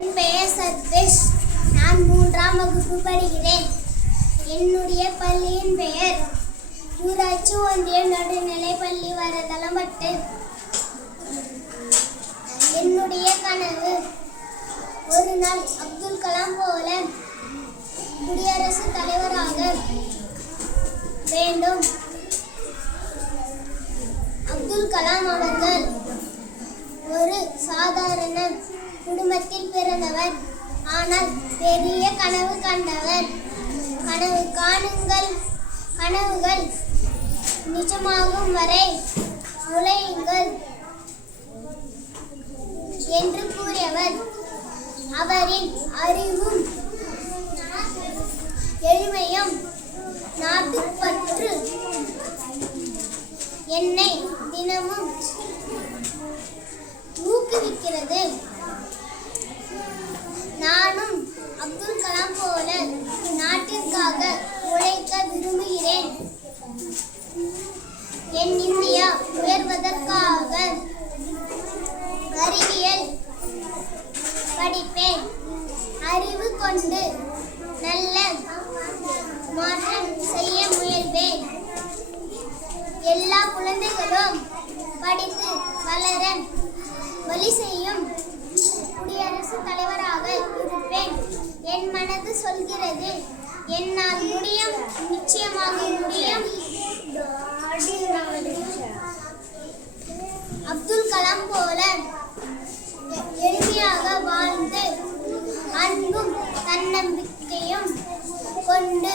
என் பெயர் சத்வேஷ். நான் மூன்றாம் வகுப்பு படிக்கிறேன். என்னுடைய பள்ளியின் பெயர் ஊராட்சி ஒன்றிய நடுநிலைப் பள்ளி வரதளம்பட்டு என்னுடைய கனவு ஒரு நாள் அப்துல் கலாம் போல குடியரசுத் தலைவராக வேண்டும். அப்துல் கலாம் அவர்கள் ஒரு சாதாரண குடும்பத்தில் பிறந்தவர். ஆனால் பெரிய கனவு கண்டவர். கனவு காணுங்கள். கனவுகள் நிஜமாகும் வரை உழையுங்கள் என்று கூறியவர். அவரின் அறிவும் எளிமையும் நாட்டுப்பற்று. என்னை தினமும் ஊக்குவிக்கிறது நானும் அப்துல் கலாம் போல நாட்டிற்காக உழைக்க விரும்புகிறேன் என் இந்தியா உயர்வதற்காக அறிவியல் படிப்பேன். அறிவு கொண்டு நல்ல மாற்றம் செய்ய முயல்வேன். எல்லா குழந்தைகளும் படித்து வளர வழி செய்யும் குடியரசுத் தலைவராக இருப்பேன். என் மனது சொல்கிறது என்னால் முடியும் நிச்சயமாக முடியும் அப்துல் கலாம் போல எ- எளிமையாக வாழ்ந்து அன்பும் தன்னம்பிக்கையும் கொண்டு